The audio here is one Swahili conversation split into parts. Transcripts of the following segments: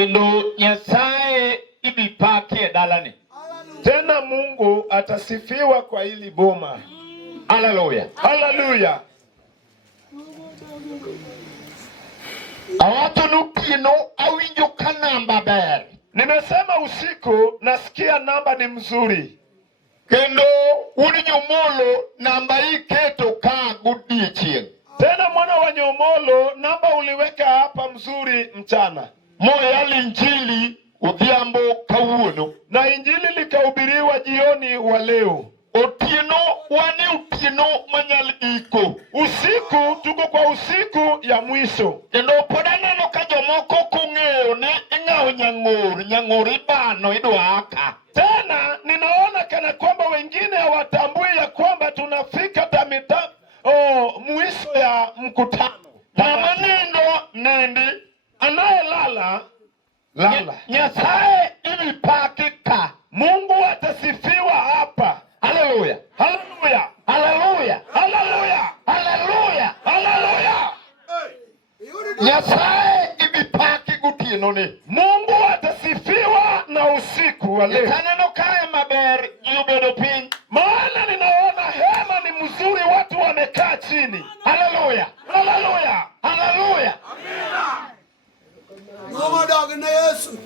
Kendo Nyasaye ibipake dalani. Tena Mungu atasifiwa kwa hili boma. Haleluya. Haleluya. Awato nukino awinjo ka namba ber. Nimesema usiku nasikia namba ni mzuri. Kendo uninyomolo namba iketo ka godiechieng'. Tena mwana wa nyomolo namba uliweka hapa mzuri mchana. Moyali injili udhiambo kawuono. Na injili likahubiriwa jioni wa leo. Otieno wani otieno manyal iko. Usiku tuko kwa usiku ya mwisho. Kendo podaneno ka jomoko kung'eyo ni ing'awo nyang'or ibano idwaka. Tena ninaona kana kwamba wengine hawatambui ya kwamba tunafika mwisho ya mkutano. Mama nindo nendi anayelala lala. Nyasaye ibipakika. Mungu atasifiwa hapa. Haleluya. Haleluya. Haleluya. Haleluya. Haleluya. Haleluya. Nyasaye ibipaki gutieno ni. Mungu atasifiwa na usiku wa leo. Kaneno kae maber yubedo piny. Maana ninaona hema ni mzuri, watu wamekaa chini. Haleluya. Haleluya. Haleluya. Amina. Mama dog na Yesu.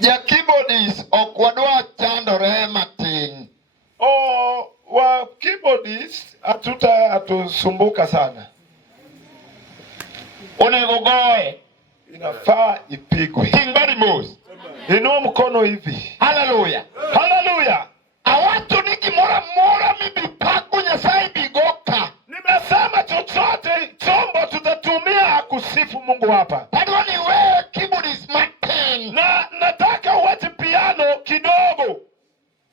Ja keyboardist okwadwa chandore matin. Wa keyboardist hatusumbuka sana. Onego goe. Inafaa ipigwe. Kingbari mos. Inua mkono hivi. Haleluya. Haleluya. Awatu ni kimora mora mibipako Nyasaye bigoka. Nimesema chochote chombo tutatumia kusifu Mungu hapa. Padwani wewe keyboardist matin. Na nataka uwache piano kidogo.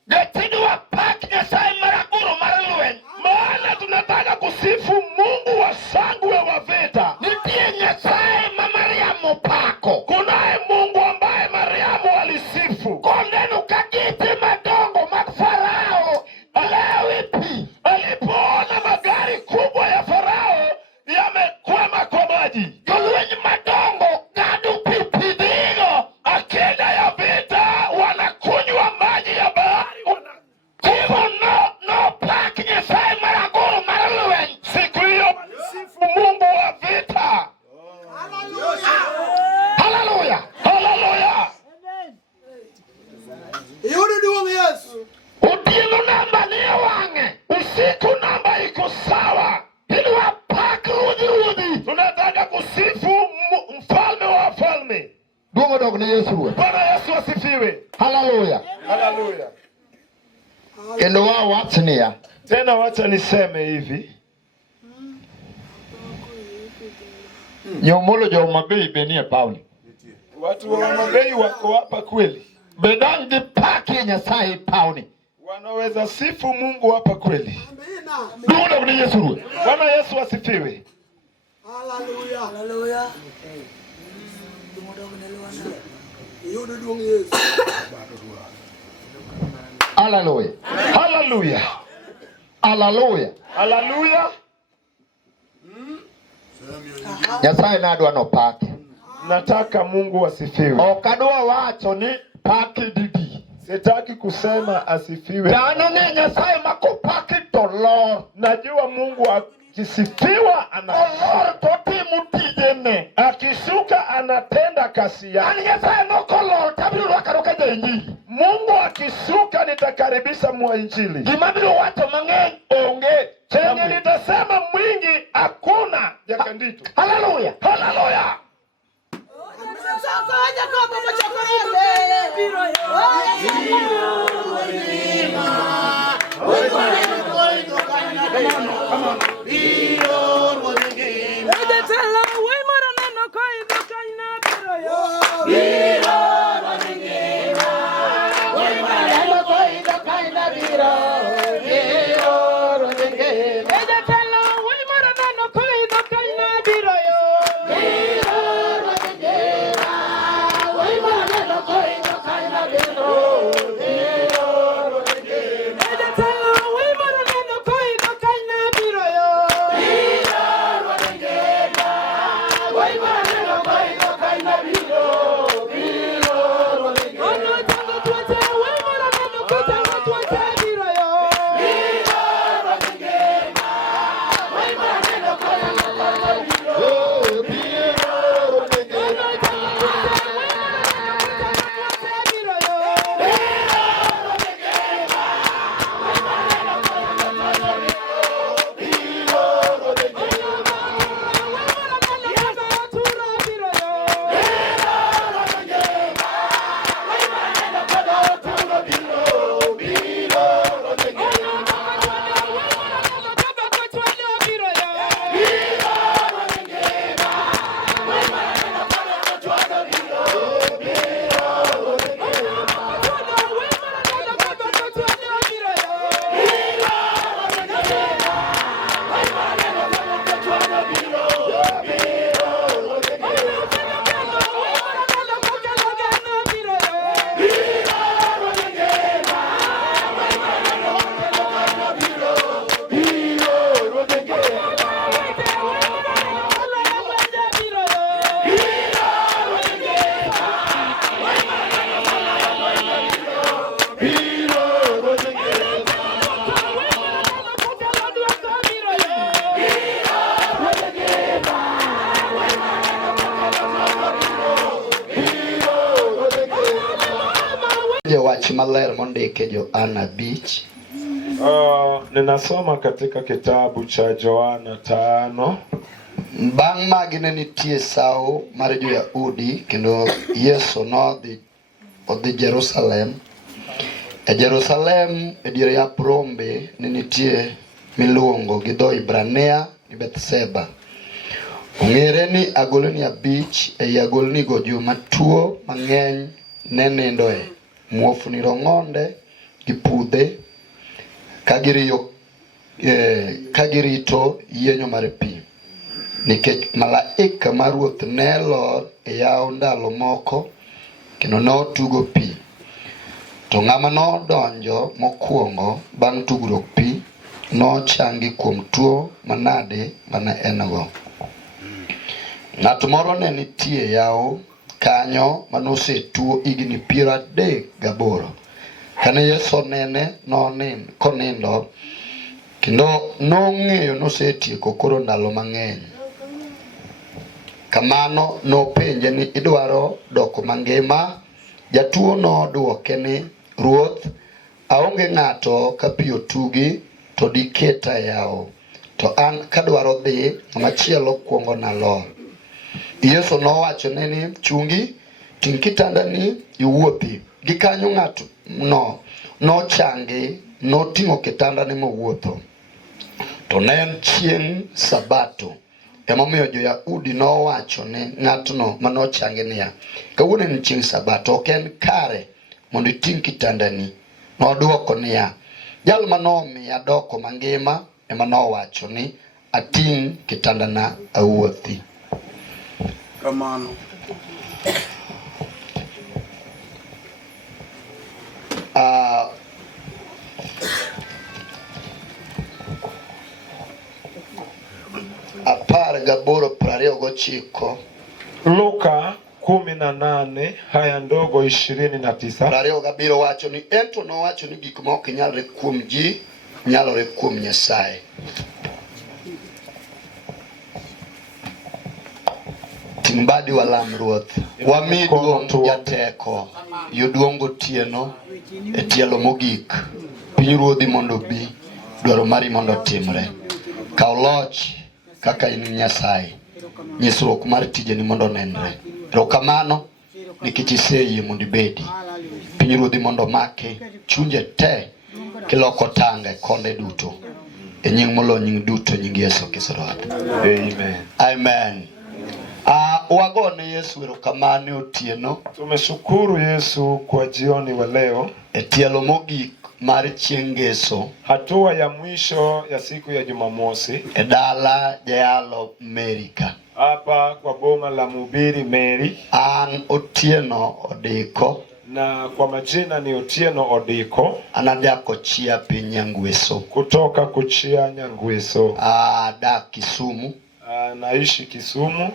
Getidiwa paki Nyasaye maraguro maraluen. Maana tunataka kusifu Mungu wa shangwe wa vita. Nitie Nyasaye mamariamo pako. Kunaye Mungu ambaye Mariamu alisifu. Kondenu kagiti madongo magfarao. Alewipi alipoona magari kubwa ya Farao yamekwama kwa maji. Yolwenyi madongo gadu pipidhigo. Akida ya vita wanakunywa maji ya bahari. Tivo no paki Nyasaye maraguro maraluen. Siku hiyo walisifu Mungu wa vita. Haleluya. Haleluya. Yuri duong Yesu. Otieno namba ni wange. Usiku namba iko sawa. Hidwa paki udhi. Tunataka kusifu mfalme wa falme. Duomo dog ni Yesu. Bwana Yesu asifiwe. Haleluya. Haleluya. Kendo wa wachnia. Tena wacha niseme hivi. Nyomolo jo mabei benie Pauli. Watu wa mabei wako hapa kweli. Bedangi paki Nyasaye Pauli. Wanaweza sifu Mungu hapa kweli. Amina. Duomo dog ni Yesu. Bwana Yesu asifiwe. Haleluya. Haleluya. Yuri duong Yesu. Haleluya. Haleluya. Haleluya. Haleluya. Nyasaye nadwa no paki. Nataka Mungu asifiwe. Okadwa wacho ni paki didi. Sitaki kusema asifiwe. Dhano ni Nyasaye makopaki to lor. Najua Mungu akisifiwa Olor to timu tijene. akishuka anatenda kasi yake. Ani Nyasaye nokolor tabiru wakaroka jenji. Mungu akishuka nitakaribisha mwa injili. Gimabiru wacho mang'eny onge. Chenye nitasema mwingi hakuna jakandito. Haleluya. Haleluya. wach maler mondike Johana 5. Ninasoma katika kitabu cha Johana 5. Bang' magi ne nitie sawo mar Jo-Yahudi kendo Yesu odhi Jerusalem. E Jerusalem e dier yap rombe ne nitie miluongo gi dho Ibrania ni Bethseba. Ong'ere ni agolni 5 ei agolnigo joma tuo mang'eny ne nindoe, muofni, rong'onde gi pudhe ka girito yienyo mar pi, nikech malaika mar Ruoth ne lor e yawo ndalo moko kendo notugo pi. To ng'ama nodonjo mokwongo bang' tugruok pi nochangi kuom tuo manade mane en-go. Ng'at moro ne nitie yawo kanyo manosetuo higni 38. Kane Yesu nene konindo kendo nong'eyo nosetieko koro ndalo mang'eny. Kamano nopenje ni idwaro doko mangima. Jatuo nodwoke ni, Ruoth, aonge ng'ato ka pi otugi to diketa yawo, to an kadwaro dhi, machielo kuongo nalor. Yesu nowachone ni, chungi, ting' kitandani iwuothi. Gikanyo ng'ato nochangi, noting'o kitandani mowuotho. To ne en chieng' Sabato. Emomiyo Jo-Yahudi nowacho ne ng'atno manochangi niya, kawuono en chieng' Sabato, ok en kare mondo iting' kitandani. Nodwoko niya, jal manomiya doko mangima ema nowacho ni ating' kitandana awuothi. Kamano. Luka 18 haya ndogo 29. 27 wacho ni ento nowacho ni gik ma ok nyalre kuom ji nyalore kuom Nyasaye. Timbadi walam Ruoth, wami duong' jateko, yuduong' otieno e tielo mogik. Piny ruodhi mondo bi, dwaro mari mondo timre. Kaw loch kaka in Nyasaye, nyisruok mar tijeni mondo nenre. Erokamano nikech iseyie mondo ibedi. Piny ruodhi mondo make chunje te kiloko tanga konde duto. E nying molo nying duto, nying Yesu Kristo. Amen. Amen. Wagone Yesu erokamano otieno. Tumeshukuru Yesu kwa jioni wa leo. E tielo mogik mar chieng' ngeso. Hatua ya mwisho ya siku ya Jumamosi. E dala jayalo Amerika. Hapa kwa boma la mhubiri Mary. An Otieno Odiko. Na kwa majina ni Otieno Odiko. Anadako chia piny Nyangweso. Kutoka kuchia Nyangweso. Dak Kisumu. Naishi Kisumu.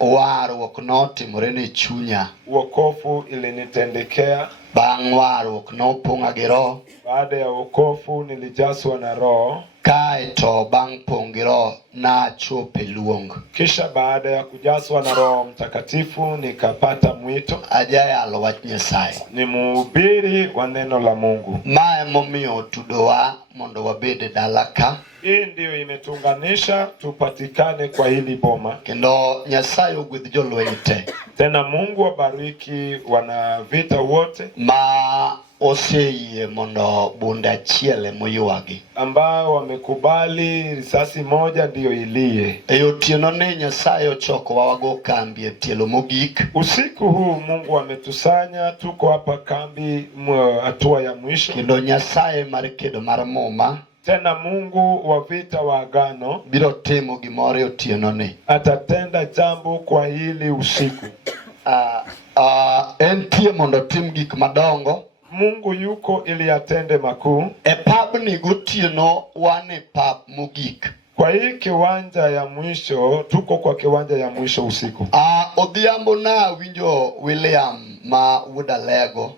Warruok notimore ne chunya. Wokovu ilinitendekea. Bang' warruok nopong'a gi Roho. Baada ya wokovu nilijazwa na Roho. Kaeto bang' pong' gi Roho nachopo e luong. Kisha baada ya kujazwa na Roho Mtakatifu nikapata mwito. Ajayalo wach Nyasaye. Ni mhubiri wa neno la Mungu. Ma emomiyo otudowa mondo wabed e dala ka. Hii ndio imetunganisha tupatikane kwa hili boma. Kendo Nyasaye ogwedh jolweny te. Tena Mungu abariki wana vita wote. Ma oseyie mondo bunde achiel moywagi. Ambao wamekubali risasi moja ndio ilie. E otieno ni Nyasaye ochoko wago kambi e tielo mogik. Usiku huu Mungu ametusanya, tuko hapa kambi hatua ya mwisho. Kendo Nyasaye mar kedo mar muma. Tena Mungu wa vita wa agano biro timo gimoro e otieno ni. Atatenda jambo kwa hili usiku. Entie mondo tim gik madongo. Mungu yuko ili atende makuu. E pabni gotieno wan e pap mogik. Kwa hii kiwanja ya mwisho, tuko kwa kiwanja ya mwisho usiku. Odhiambo na winjo William ma wuda lego.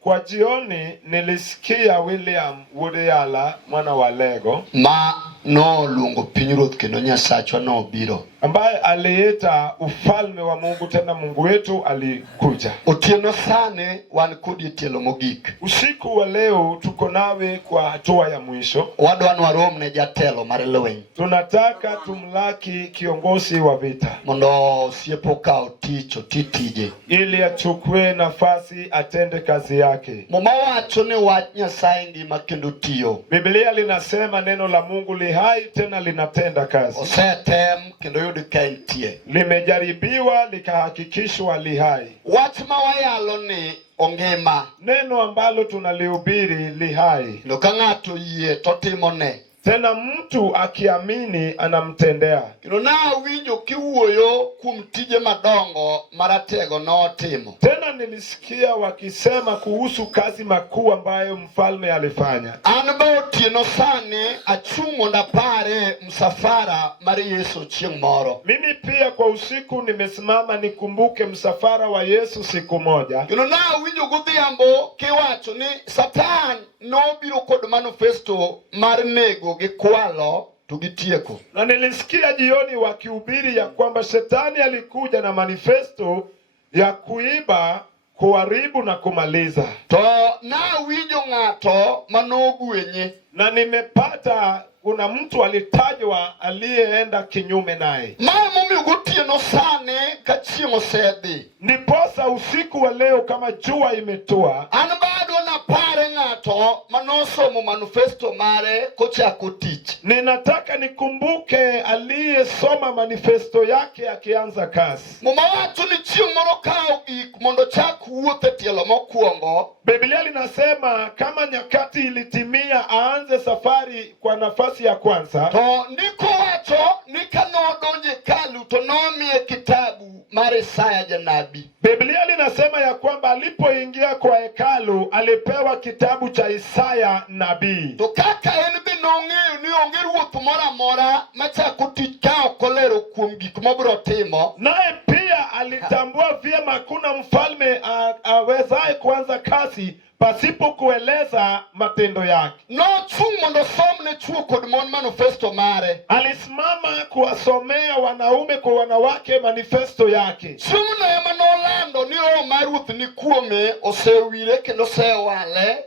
Kwa jioni nilisikia William Wuriala mwana wa Lego. Ma no luongo pinyruoth kendo Nyasachwa no biro, ambaye aliita ufalme wa Mungu, tena Mungu wetu alikuja. Otieno sane wan kodi tielo mogik. Usiku wa leo tuko nawe kwa hatua ya mwisho. Wadwan warom ne jatelo mar lweny. Tunataka tumlaki kiongozi wa vita, mondo siepo kao ticho titije, ili achukue nafasi atende kazi yake. Moma wacho ni wach Nyasaye ngima kendo tiyo. Biblia linasema neno la Mungu li hai tena linatenda kazi. Osetem kendo yudi kaintie, limejaribiwa likahakikishwa li hai. Wach mawayalo ni ongema, neno ambalo tunalihubiri li hai. Ndo kang'ato yie totimone, tena mtu akiamini anamtendea. Na winjo kiwuoyo kuom tije madongo maratego notimo. Tena nilisikia wakisema kuhusu kazi makuu ambayo mfalme alifanya. An ba otieno sani achungo ndapare msafara mar Yesu chieng' moro. Mimi pia kwa usiku nimesimama nikumbuke msafara wa Yesu siku moja. Na winjo godhiambo kiwacho ni Satan nobiro kod manifesto mar nego gi kwalo tugitieko. Na nilisikia jioni wakihubiri ya kwamba Shetani alikuja na manifesto ya kuiba, kuharibu na kumaliza. To na winjo ng'ato manogwenye, na nimepata kuna mtu alitajwa aliyeenda kinyume naye. Mami gotieno sane kachieng' osedhi. Ndiposa usiku wa leo kama jua imetua, an bado napare ng'ato manosomo manifesto mare kochako tich. Ninataka nikumbuke aliyesoma manifesto yake akianza kazi. Moma wacho ni chieng' moro kao gik mondo chak wuoth e tielo mokwongo. Biblia linasema kama nyakati ilitimia aanze safari kwa nafasi ya kwanza. To ndiko wacho ni kanodonje kalu to nomiye kitabu mar Isaya janabi. Biblia linasema ya kwamba alipoingia kwa hekalu alipewa kitabu cha Isaya nabii. To kaka en be nong'eyo ni onge ruoth moro amora machako tich ka ok olero kuom gik mobiro timo. Naye pia alitambua vyema kuna mfalme awezaye kuanza kazi pasipo kueleza matendo yake. Nochung' mondo somne chuo kod mon manifesto mare. Alisimama kuwasomea wanaume kwa wanawake manifesto yake. Chieng'no ema nolando ni roho mar ruoth ni kuome osewire kendo osewale.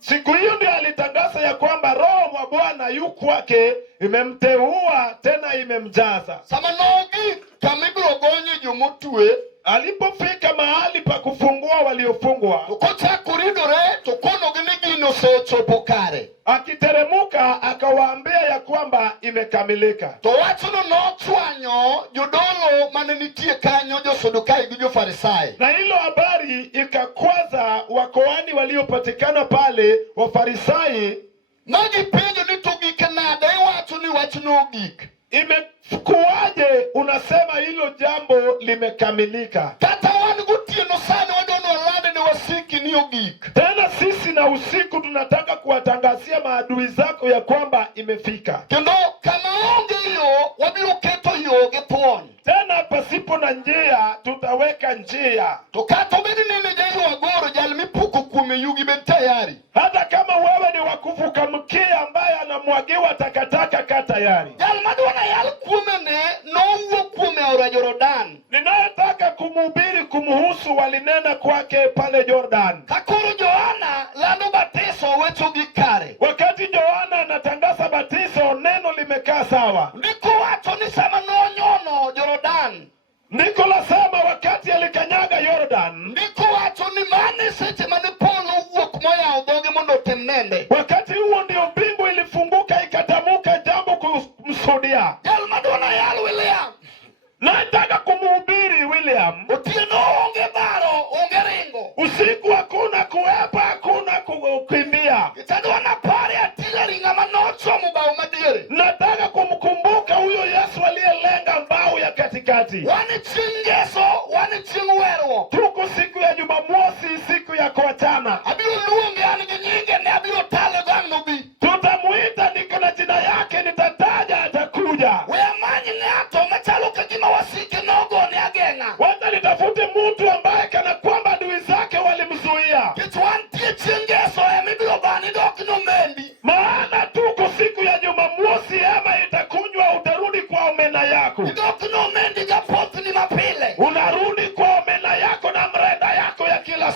Siku hiyo ndio alitangaza ya kwamba roho wa Bwana yu kwake, imemteua tena imemjaza. Sama nogi kamibiro gonye jomotwe, alipofika mahali pa kufungua waliofungwa, kochako ridore to konogi ni gino osechopo kare. Akiteremuka akawaambia ya kwamba imekamilika. To wachno nochwanyo jodolo mane nitie kanyo, jo-Sadukai gi jo-Farisai. Na hilo habari ikakwaza wakoani waliopatikana pale, Wafarisai. Magipenjo ni to gik nade iwacho ni wachno ogik. Imekuwaje unasema hilo jambo limekamilika? Kata wan gotieno sani wadono lande ne wasiki ni ogik. Tena sisi na usiku tunataka kuwatangazia maadui zako ya kwamba imefika. Kendo kama onge yo wabiro keto yo ge thuon. Tena pasipo na njia tutaweka njia. To kata obedi nene jayo agoro jal mipuko kuome yugi ben tayari. Hata kama wewe ni wakuvuka mkia ambaye anamwagiwa takataka ka tayari. Jal madwana yal kuome ne nowuok kuome aora Jordan. Ninayotaka kumhubiri kumhusu walinena kwake pale Jordan. Kakoro Yohana lando batizo wecho gikare. Wakati Yohana anatangaza batizo, neno limekaa sawa. Ndiko wacho ni sama nonyono Jordan. Ndiko lasema wakati alikanyaga Jordan. Ndiko wacho ni mane seche mane polo wuok moya odhoge mondo otim nende. Wakati huo ndio mbingu ilifunguka ikatamuka jambo kumsudia. Jal madwana yal William. Nataka kumhubiri William. Otieno onge baro, onge ringo. Usiku hakuna kuepa, hakuna kukimbia. Kitadwana pare atila ringa manocho mubao madiere. Nataka kumkumbuka huyo Yesu aliyelenga mbao ya katikati. Wani chingeso, wani chingwero. Tuko siku ya Jumamosi, siku ya kuachana. Abiro luonge anige nyinge ne abiro tale gano bi. Tutamuita, niko na jina yake nitataja, atakuja. Weamanyi ne ato machalo kagima wasike nogo ne agenga. Wacha nitafute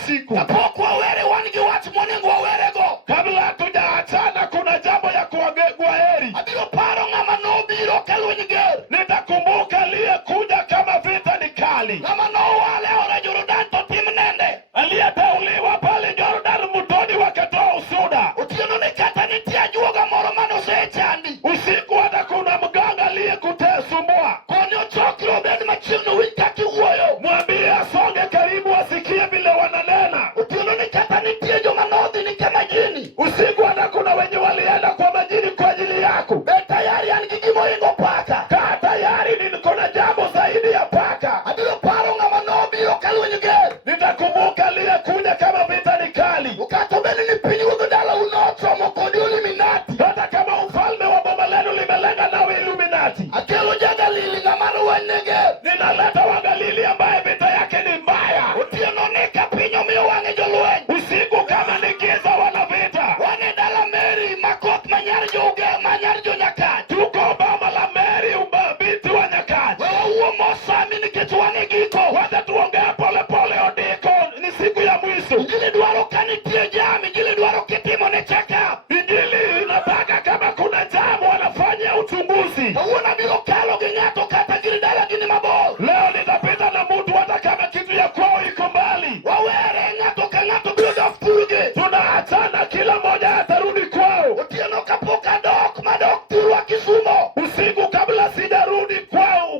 siku. kapok wawere wan gi wach monego wawerego. Kabla hatujaachana kuna jambo ya kuagwa heri. Abiro paro ng'ama nobiro ka lweny ger. Nitakumbuka aliyekuja kama vita ni kali. Ng'ama nowale ora Jordan to tim nende. Aliyeteuliwa pale Jordan mtoni wakatoa usuda. Otieno ne kata nitie ajuoga moro manosechandi. Usiku hata kuna mganga aliyekutesumbua. Koni ochokro bed machiegno winj kaka iwuoyo. Mwambie asonge karibu asikie vile wananena. Otieno ne kata nitie joma nodhi ni kama jini. Usiku hata kuna wenye walienda kwa majini kwa ajili yako. Be tayari an gi gimoingo paka. Kaa tayari, niko na jambo zaidi ya paka. Abiro paro ng'ama nobiro ka lweny ger. Nitakumbuka aliyekuja kama vita ni kali. Ukato bende ni pinyruodh dala unochomo kod Illuminati. Hata kama ufalme wa baba lenu limelenga nawe Illuminati. Akelo jagalili ng'ama nowene ger. Ninaleta wagalili ambaye vita yake ni mbaya. Otieno ne ka piny omiyo wang'e jolweny. Usiku kama ni giza wana vita. Wane dala Meri makoth manyar Jonyakach. Tuko boma la Meri binti wa Nyakach. Wawuo mosami nikech wane giko. Wacha tuongea pole pole, odiko ni siku ya mwisho. Injili dwaro ka nitie jam, injili dwaro kitimo ne check-up. Injili inataka kama kuna jambo wanafanya uchunguzi. Kawuono abiro kalo gi ng'ato kata gir dala gini mabor. Leo nitapita na mtu hata kama kitu ya kwao iko mbali. Wawere ng'ato ka ng'ato biro dok thurgi. Tunaachana, kila mmoja atarudi kwao. Otieno kapok adok madok thurwa Kisumo. Usiku kabla sijarudi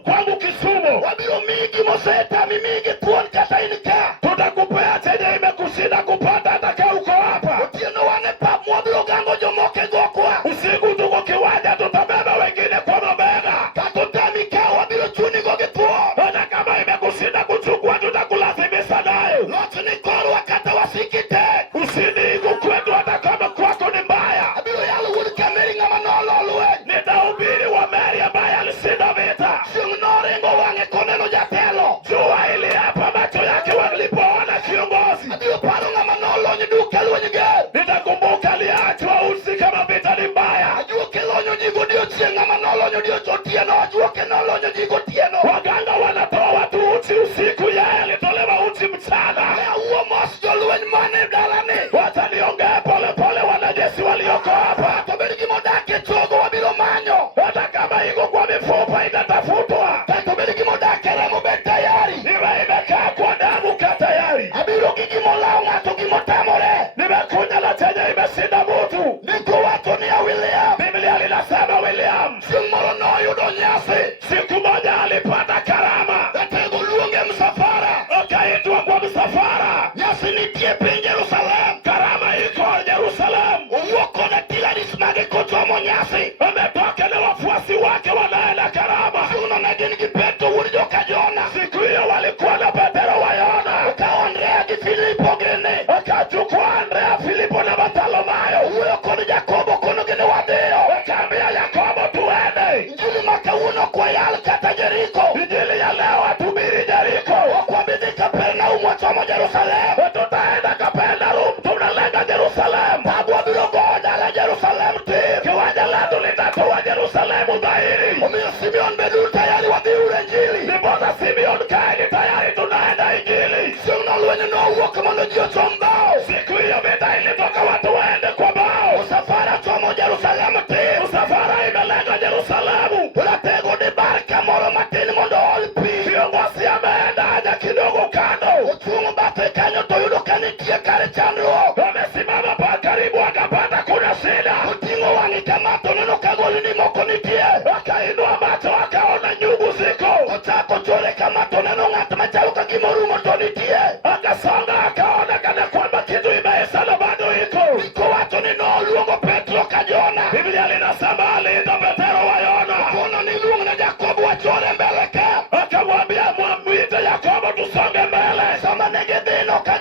kwangu Kisumu. Wabiro migi mosetami migi thuon kata in ka. Tutakupea chenye imekushinda kupata hata kama uko hapa. Otieno wane pap mwabiro gango jomoke gokwa. Usiku tuko kiwanja, tutabeba wengine kwa mabega. Katutami ka wabiro chunigo gi thuon. Hata kama imekushinda kuchukua, tutakulazimisha nayo. Loch ni korwa kata wasiki tek. Ushindi iko kwetu hata kama kwako ni mbaya. Abiro yalo wuod Kameri ng'ama nolo lweny. Nitahubiri wa Meri ambaye alishinda vita. Chieng' noringo wang'e koneno jatelo. Jua ili hapa macho yake walipoona kiongozi. Abiro paro ng'ama nolonyo duka lweny ger. Nitakumbuka aliachwa usi kama vita ni mbaya. Ajuoke lonyo ji godiochieng' ng'ama nolonyo odiochieng'. Ajuoke nolonyo ji gotieno. Waganga wanatoa watu uchi usiku, yeye alitolewa uchi mchana. Awuo mos jolweny mane dalani. Wacha niongee pole pole, wanajeshi walioko hapa. To bed gimodake chogo wabiro manyo. Hata kama iko kwa mifupa itatafutwa. To bed gimodake remo bed tayari. Iwe imekaa kwa damu, kaa tayari. Abiro gi gimolawo ng'ato gimotamore. Nimekuja na chenye imeshinda mutu. Niko wacho ni William. Biblia linasema William Chieng' moro noyudo nyasi. siku moja alipata karama. Jatego luonge msafara. Akaitwa kwa msafara. Nyasi nitie piny Jerusalem. Karama iko Jerusalem. Owuok koda tilaris mage kochomo nyasi. Ametoka na wafuasi wake wanaenda karama. Chieng'no ne gin gi Petro wuod joka Jona. Siku hiyo walikuwa na Petero wa Yona. Okawo Andrea gi Filipo gini. Akachukua Andrea, Filipo na Bartholomayo. Owuoyo kod Jakobo kono gini wadhiyo. Akaambia Yakobo tuende. Injili ma kawuono ok wayal kata Jeriko. Injili ya leo hatuhubiri Jeriko. Ok wabidhi Kapernaum wachomo Jerusalem. Tutaenda Kapernaum, tunalenga Jerusalem. Babu wabiro goyo dala Jerusalem tir. Kiwanja letu litatoa Jerusalemu dhahiri. Omiyo Simeon bedu tayari wadhi ure Injili. Ndiposa Simeon kaeni tayari, tunaenda Injili. Chieng'no lweny nowuok mondo ji ochom bao. Siku hiyo vita ilitoka watu waende kwa bao. Msafara chomo Jerusalem tir. Msafara imelenga Jerusalemu. Unatego di barka moro matin mondo ol pi. Kiongozi ameenda haja kidogo kando. Ochung' bathe kanyo to yudo ka nitie kare chandruok. Wamesimama pa karibu, akapata kuna shida. Oting'o wang'e kama to neno ka golni moko nitie. Akainua macho akaona nyugu ziko. Ochako chore kama to neno ng'at machalo ka gima orumo to nitie. Akasonga akaona kana kwamba kitu imeisha na bado iko. Iko wacho ni noluongo Petro ka Jona. Biblia linasema aliita Petero wa Yona. Kono ni luong na Jakobo wachore mbele ka. Akamwambia mwite Yakobo tusonge mbele. Sama negedhino ka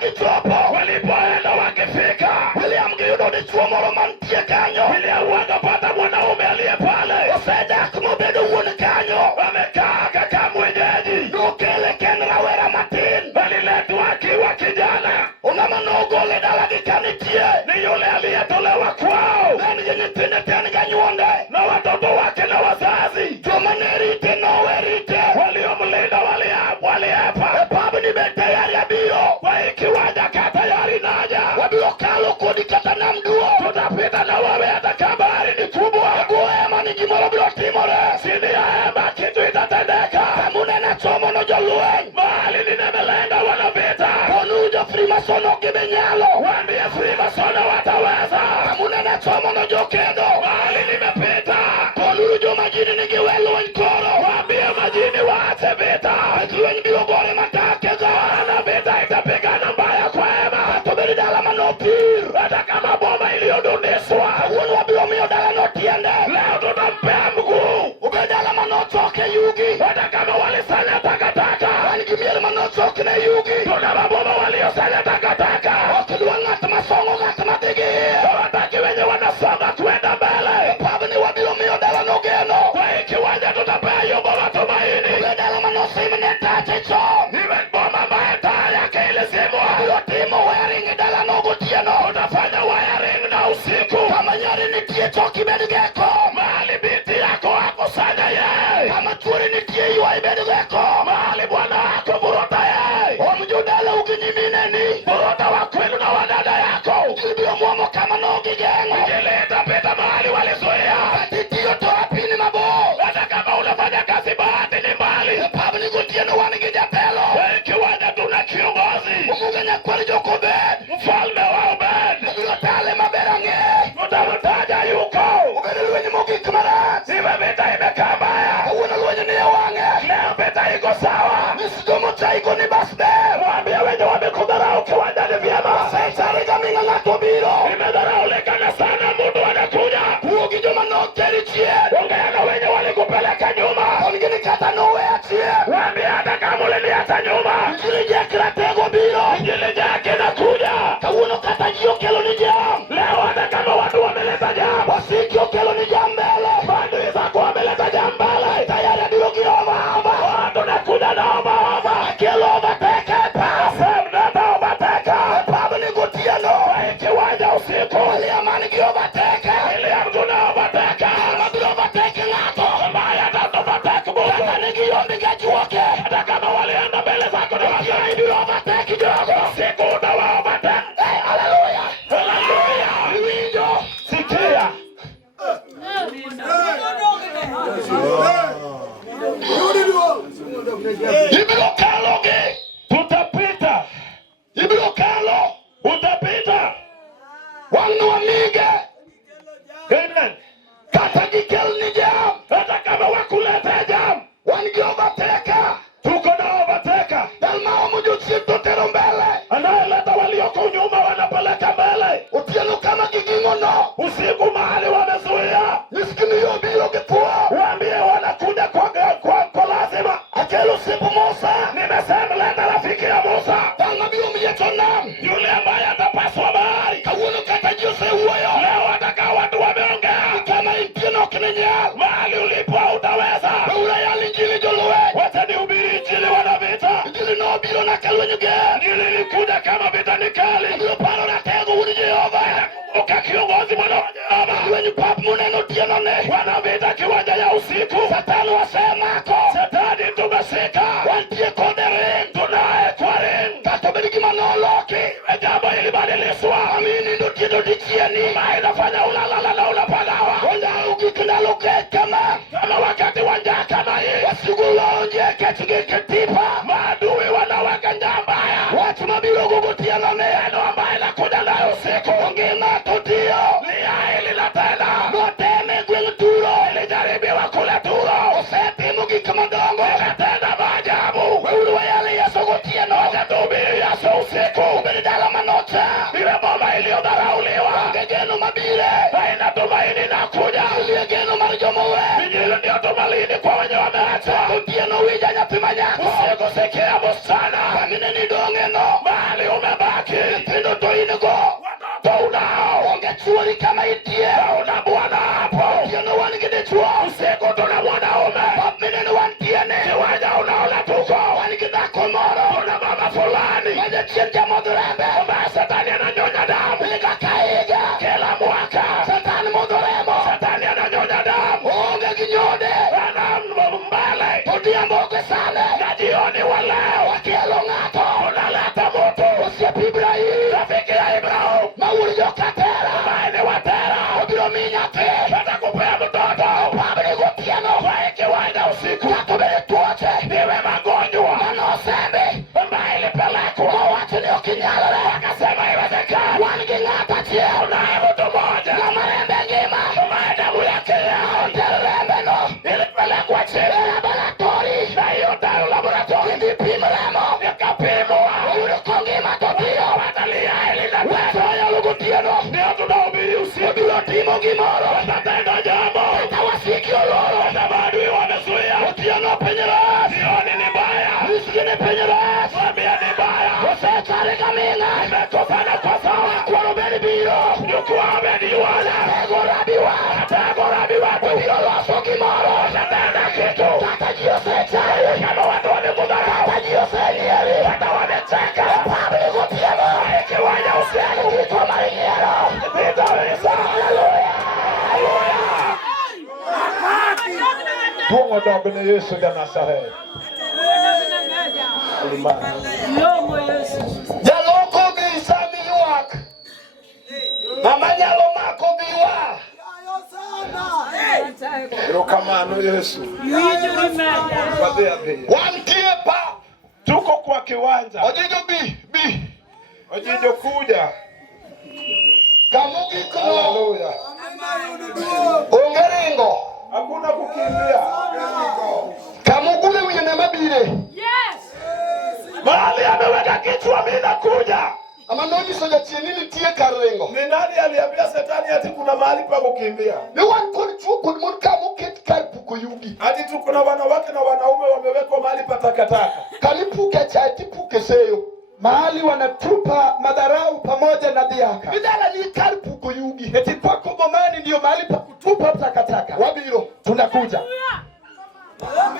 Freemasono kimenyalo. Waambie Freemasono wataweza. Munene chomo no jokedo. Mahali nimepita. Koluru jo majini nigiwelo nkoro. Waambie majini waache vita. Kiwen biogore matake zana. Vita itapigana mbaya kwema. Toberi dala manopir. Hata kama bomba iliyodoneswa. Wunu wabiomio dala notiende. Leo tutampea mguu. Ubedala manotoke yugi. Hata kama walisanya takataka. Wanikimiele manotoke na yugi. Tuna mabomba waliosanya takataka. Wakilua ngata masongo ngata matigi. Wataki wenye wanasonga kuenda mbele. Pabani wabiomio dala nogeno. Kwa hiki wanja tutapea yubo matumaini. Ubedala manosimi netache cho. Iben bomba maeta yake ile simwa. Ulotimo wiring dala nogo tieno. Utafanya wiring na usiku. Kama nyari nitie choki bedigeko. Mahali binti yako akusanya ye. Kama turi nitie yuwa bedigeko. Mahali bwana ako burota ye. Omjudala ukinyimineni. Burota wakwenu na wadada yako. Ukilibio mwomo kama nogi gengo. Ukileta peta mahali walizoea. Katitio toa pini mabo. Hata kama unafanya kazi bahati ni mbali. Pabni kutieno wanigija telo. Kiwanja tuna kiongozi. Umugenya kwali joko bed. Mfalme wa ubed. Ulotale maberange. Utamutaja yuko. Ubenilwenye mugi kumarat. Iwe vita imekaa mbaya. Unalwenye niye wange. Leo vita iko sawa. Misidomo chaiko ni basbe. Mwambie wenye wamekudharau kiwanja ni vyema. Saitarika minga ngato biro. Imedharaulekana sana mtu anakuja. Kuugijuma no keri chie. Ongea na wenye walikupeleka nyuma. Onigini kata nowe achie. Mwambie hata kama uliniacha nyuma. Njilije kiratego biro. Njilije kinakuja. Kawuno kata jio kelo ni jam. Leo hata kama watu wameleta jam. Wasikio kelo ni jam mbele. Bandui zako wameleta jam mbele. Tayari adiro kioma amba. Watu nakuja na amba amba. Kelo ovateke pa. Semnata ovateka. Paba ni gutiano. Kiwanja usiku. Waliamani ki ovateke. Iliamguna ovateka. Mabilo ovateke ngato. Mbaya tato ovateke buko. Kata niki yombi gajuoke. Hata kama walianda mbele zako na watu. Mbilo ovateke jogo. Siku utawa ovateke. Hey, hallelujah. Hallelujah. Miwinjo. Sikia. Ibirokaloge tutapita. Ibirokalo utapita. Wanu wamige. Amen. Kata gikel ni jam. Hata kama wakuleta jam. Wangi overteka. Tuko na overteka. Dalma omujutsi tutero mbele. Anayeleta walioko nyuma wanapeleka mbele. Utiano kama gigingo no. Usiku mahali wamezuia. Nisikini yo bilo kipua. Waambie wanakuja kwa lazima. Akelo sipu Musa. Nimesema leta rafiki ya Musa. Dalma bio miyetonam. Yule ambaye atapaswa bahari. Kawuno kata jose uwayo. Leo ataka watu wameongea. Kama impino kinenyal. Mahali ulipo utaweza. Ula yali njili joluwe. Wacha ni ubiri njili wana vita. Njili no bilo na kalwe nyuge. Njili likuja kama vita ni kali. Njili pano na tego uni Jehova. Uka kiongozi mwana wa Jehova. Wenye papu muneno tianone. Wana vita kiwanja ya usiku. Satani wasemako. Satani tumesika. Wantie kode ring. Tunae kwa ring. Katobeliki manoloki. Ejabo ilibadiliswa. Amini ndo tiedo dichieni. Maidafanya ulalala na ulapagawa. Wanda ukikindaloke kama wakati wanjaka na hii. Wasigulonje ketigiketipa. Maadui wanaweka njambaya. Watu mabilo gugutia na meano ambaye na kuja na usiku. Ongina tutio. Lia ili la tena. Noteme gwing turo. Ili jaribiwa kule turo. Useti mugi kamadongo. Ili tena majabu. Weuluwa yali yaso gutia no. Wajatubiri yaso usiku. Ubiri dala manota. Iwe bomba iliyodharauliwa. Ngegeno mabire. Haina tumaini na kuja. Ngegeno marijomowe. Vijilo ndio tumalini kwa wenye wameacha. Kutia no wija nyapima nyako. Usiku sekea bustana. Pamine ni dongeno. Mahali umebaki. Pindo toinigo. Watoto unao. Ongechuoli kama itie. Una buwana hapo. Utia no wanigide chuo. Usiku tuna mwanaume. Pamine ni wantiene. Kiwanja unaola tuko. Wanigida komoro. Una mama fulani. Waje chenja modurembe. Umba satani ananyonya damu. Liga kaiga. Kila mwaka. Satani moduremo. Satani ananyonya damu. Onge kinyode. Ana mbale. Tutia mboke sale. Na jioni wa leo. Wakielo ngato. Unaleta moto. Usia pibra hii. Rafiki ya Ibrahim. Mauli jokatera. Umaene watera. Ubiro minyate. Kata kupea mtoto. Pabri gutiano. Kwa kiwanja usiku. Katubele tuoche. Niwe magonjwa. Mano sembe. Mbaili peleko. Mwatu niyo okinyalore. Akasema iwezekani. Wan gi ng'ato achiel. Unaye mtu mmoja. Kama rembe ngima. Kama damu yake yao. Ndio rembe no. Ilipelekwa chini laboratori. Na hiyo dawa laboratori. Ndipima remo. Yakapimwa. Uliko ngima tobio. Watalia elina. Watoya lugutieno. Ndio tunahubiri usiku. Bila timo gimoro. Watatenda jambo. Watawasiki oloro. Watabadui wamezuia. Utieno penyera. Sioni ni baya. Nisikini penyera. Wambia ni baya. Usekari kamina. Imekofana kwa sawa. Kwa rubeni biro. Nyukua beni wala. Tegorabiwa. Tegorabiwa. Ubioloso kimoro. Watatenda kitu. Tatajio secha. Kama watu wamekudara. Tatajio senyeri. Wata wamecheka. Pabli kutieno. Ikiwanya usiani. Kiko maringiero. Vita wisa. Hallelujah. Hallelujah. Tuongo dogo ne Yesu ja Nyasaye. Jaloko gi sami yuak. Mama nyalo mako biwa. Erokamano Yesu. Wadhi adhi. Wantie pa. Tuko kwa kiwanja. Ojijo bi. Ojijo kuja. Kamugi kuno. Haleluya. Ungeringo. Hakuna kukimbia. Kamugule wiyene mabire. Yes. Mahali ameweka kichwa mimi nakuja. Ama noni soja chienini tie karengo. Ni nani aliambia Shetani ati kuna mahali pa kukimbia? Ni wan kod chuo kod mon kamo ket kar puko yugi. Ati tuko na wanawake na wanaume wamewekwa mahali pa takataka. Kalipuke chati puke seyo. Mahali wanatupa madharau pamoja na dhiaka. Bidala ni kar puko yugi. Eti kwako bomani ndio mahali pa kutupa takataka. Wabiro. Tunakuja.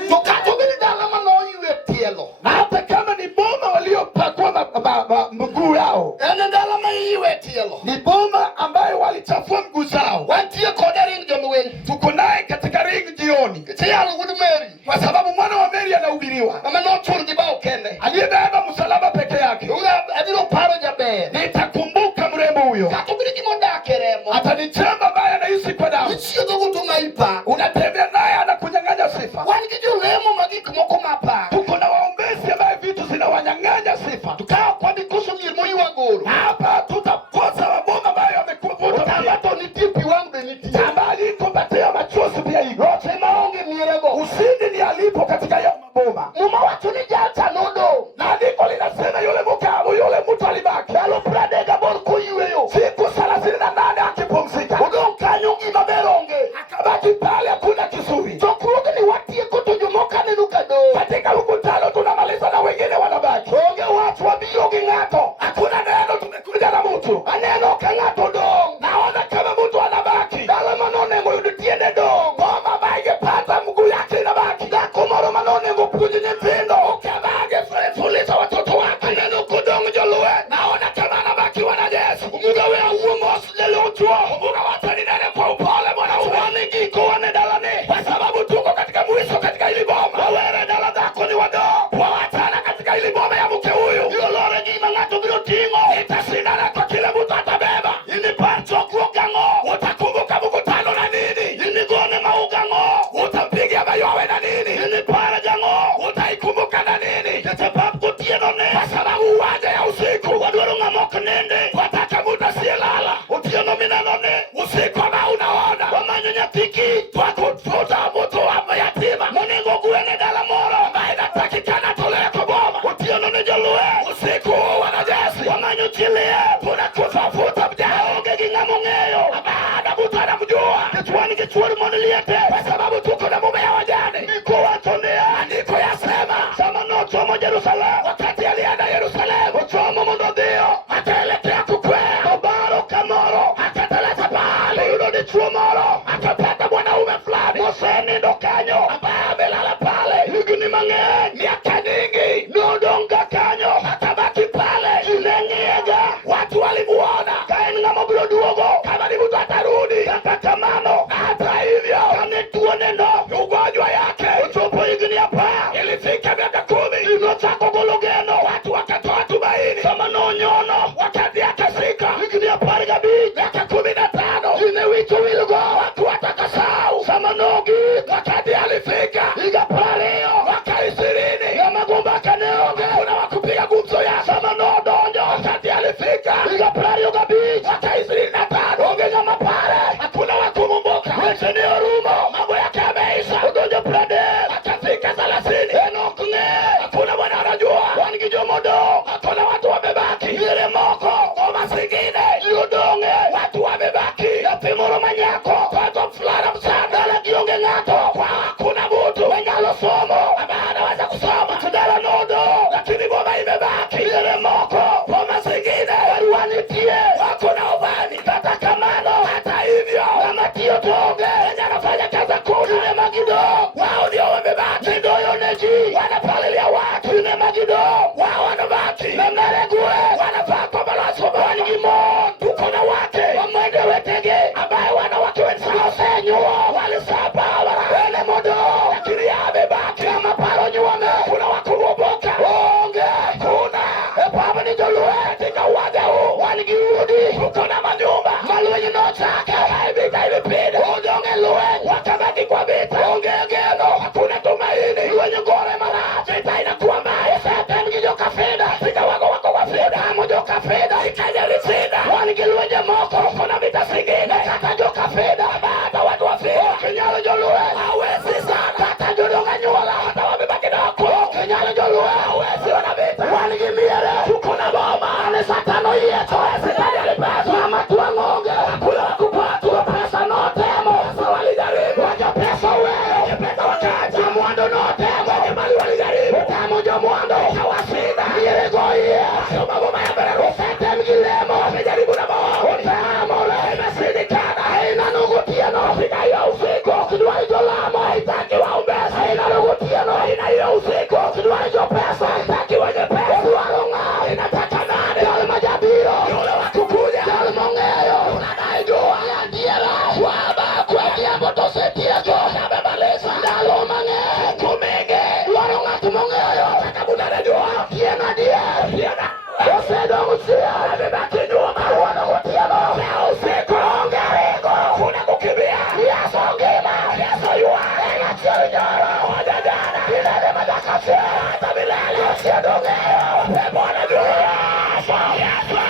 Tukato bidala manoiwe tielo. Na hata kama ni boma waliopakwa mguu yao. Ene dala maiwe tielo. Ni boma ambayo walichafua mguu zao. Wantie kodering jolwen. Tuko naye katika ring jioni. Tielo good Mary. Kwa sababu mwana wa Mary anahubiriwa. Ama no chul gibao kende. Aliyebeba msalaba peke yake. Uga adiro paro jabe. Nitakumbuka mrembo huyo. Kato bidi kimoda keremo. Atanichamba ambaye anaishi kwa damu. Ichio dogo tungaipa. Unatembea naye anakunyang'anya sifa. Wangijo lemo magik moko mapa. Tuko na waombezi ambaye vitu zinawanyang'anya sifa. Tukao kwa bikusu mirmo yuwa goro. Hapa tutakosa waboma ambayo wamekuvuta. Utambato ni tipi wangu ni tipi. Tambali ikopatia machozi pia iko. Rote maonge mirego. Usindi ni alipo katika ya maboma. Muma watu ni jata nodo. Na andiko linasema yule mkavu yule mtu alibaki. Yalo pradega borko yuweyo. Siku 38 akipumzika. Udon kanyungi maberonge. Akabaki pale hakuna kizuri. Tokrugi ni watie kutujumoka nenukado. Katika mkutano tunamaliza na wengine wanabaki. Onge watu wabiyogi ngato. Hakuna neno tumekuja na mtu. Aneno kangato dong. Naona kama mtu anabaki. Dala manone ngo yudutiende dong. Boma baige pata mguu yake inabaki. Dako moro manone ngo kujinye pindo. Ukabage fuliza watoto wake. Aneno kudong jolwe. Naona kama anabaki wanajeshi. Umuga we uomos lelochwa. Umuga watani nene kwa upole mwanaume. Wani giko wane dalane. Kwa sababu tuko katika mwisho katika hili boma. Wawere dala dako ni wado. Wawatana katika hili boma ya mke huyu. Yolore gima ngato biro tingo. Itasindana kwa kile mtu atabeba. Ini parcho kugango. Utakumbuka mkutano na nini? Ini gone maugango. Utampigia mayowe na nini? Ini paragango. Utaikumbuka na nini? Kete papu tieno ne. Kwa sababu uwanja ya usiku. Wadwaro ngamok nende. Wataka mtu asiyelala. Utieno minano ne. Usiku ambao unaona. Wamanyo nyatiki. Twakufuta mtu wa yatima. Moningo guene dala moro. Ambaye inatakikana tolewe kwa boma. Utieno ne jolwe. Usiku wanajeshi. Wamanyo chile. Tunakufuta mjao. Oge ginga mongeyo. Baada mtu anamjua. Kichwani kichwani moniliete. Kwa sababu tuko na mume ya wajane. Niko watonea. Andiko yasema. Sama no chomo Jerusalem. Wakati alienda Yerusalemu. Chomo mondo dio. Ataelekea kukwea. Obaro kamoro. Akateleza pale. Yudo ni chuo moro. Akapata mwanaume fulani. Moseni ndo kanyo. Ambaye amelala pale. Higini mange. Miaka nyingi. Nodonga kanyo. Atabaki pale. Jinengiega. Watu Yesu